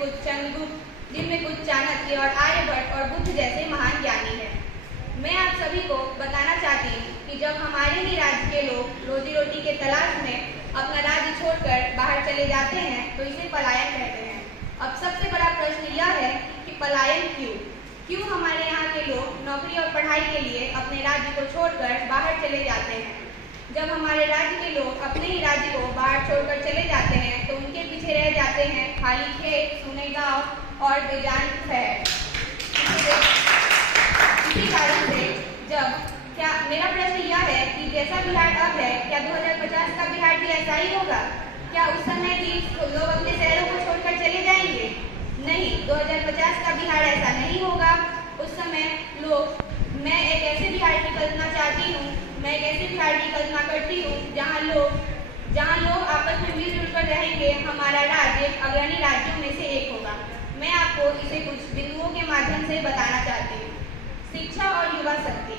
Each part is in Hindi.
कुछ चंद्रगुप्त, जिनमें कुछ चाणक्य और आर्यभट्ट और बुद्ध जैसे महान ज्ञानी हैं। मैं आप सभी को बताना चाहती हूँ कि जब हमारे ही राज्य के लोग रोजी रोटी के तलाश में अपना राज्य छोड़कर बाहर चले जाते हैं तो इसे पलायन कहते हैं। अब सबसे बड़ा प्रश्न यह है कि पलायन क्यों हमारे यहाँ के लोग नौकरी और पढ़ाई के लिए अपने राज्य को छोड़कर बाहर चले जाते हैं। जब हमारे राज्य के लोग अपने ही राज्य को बाहर छोड़कर चले जाते हैं तो उनके पीछे रह जाते हैं खाली खेत, सूने गांव और बेजान शहर। इसी कारण से मेरा प्रश्न यह है कि जैसा बिहार अब है, क्या 2050 का बिहार भी ऐसा ही होगा? क्या उस समय भी लोग अपने शहरों को छोड़कर चले जाएंगे? नहीं, 2050 का बिहार ऐसा नहीं होगा। उस समय मैं एक ऐसे बिहार की कल्पना चाहती हूँ, मैं एक ऐसे बिहार की कल्पना करती हूँ जहाँ लोग आपस में मिलजुल कर रहेंगे। हमारा राज्य अग्रणी राज्यों में से एक होगा। मैं आपको इसे कुछ बिंदुओं के माध्यम से बताना चाहती हूँ। शिक्षा और युवा शक्ति।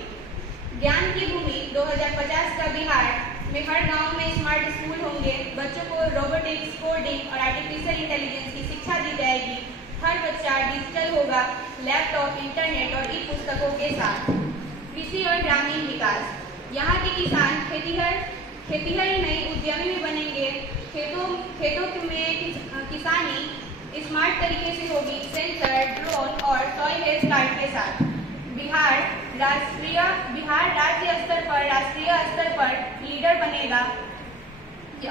ज्ञान की भूमि 2050 का बिहार में हर गांव में स्मार्ट स्कूल होंगे। बच्चों को रोबोटिक्स, कोडिंग और आर्टिफिशियल इंटेलिजेंस की शिक्षा दी जाएगी। हर बच्चा डिजिटल होगा, लैपटॉप, इंटरनेट और ई पुस्तकों के साथ। कृषि और ग्रामीण विकास। यहाँ के किसान खेतीहर ही नहीं उद्यमी भी बनेंगे। खेतों में किसानी स्मार्ट तरीके से होगी, सेंसर, ड्रोन और सॉइल हेल्थ कार्ड के साथ। बिहार राज्य स्तर पर, राष्ट्रीय स्तर पर लीडर बनेगा।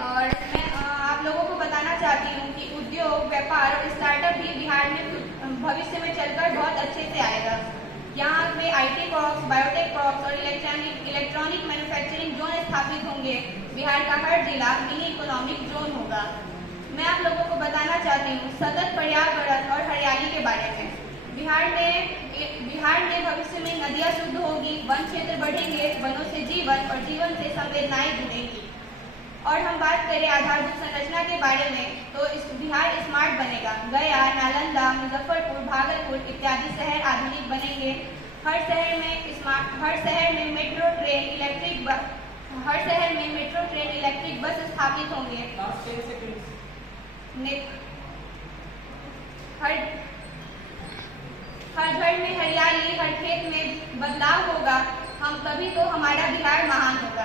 और मैं आप लोगों को बताना चाहती हूँ कि उद्योग, व्यापार और स्टार्टअप भी बिहार में भविष्य में चलकर बहुत अच्छे से आएगा। यहाँ पे IT पार्क्स, बायोटेक पार्क्स और इलेक्ट्रॉनिक मैन्युफैक्चरिंग जोन स्थापित होंगे। बिहार का हर जिला मिनी इकोनॉमिक जोन होगा। मैं आप लोगों को बताना चाहती हूँ सतत पर्यावरण और हरियाली के बारे में। बिहार में भविष्य में नदियाँ शुद्ध होगी, वन क्षेत्र बढ़ेंगे, वनों से जीवन और जीवन से संवेदनाएं जुड़ेंगी। और हम बात करें आधारभूत संरचना के बारे में तो बिहार स्मार्ट बनेगा। गया, नालंदा, मुजफ्फरपुर, भागलपुर इत्यादि शहर आधुनिक बनेंगे। हर शहर में मेट्रो ट्रेन, इलेक्ट्रिक बस स्थापित होंगे। हर घर में हरियाली, हर खेत में बदलाव होगा। हम तभी तो हमारा बिहार महान होगा।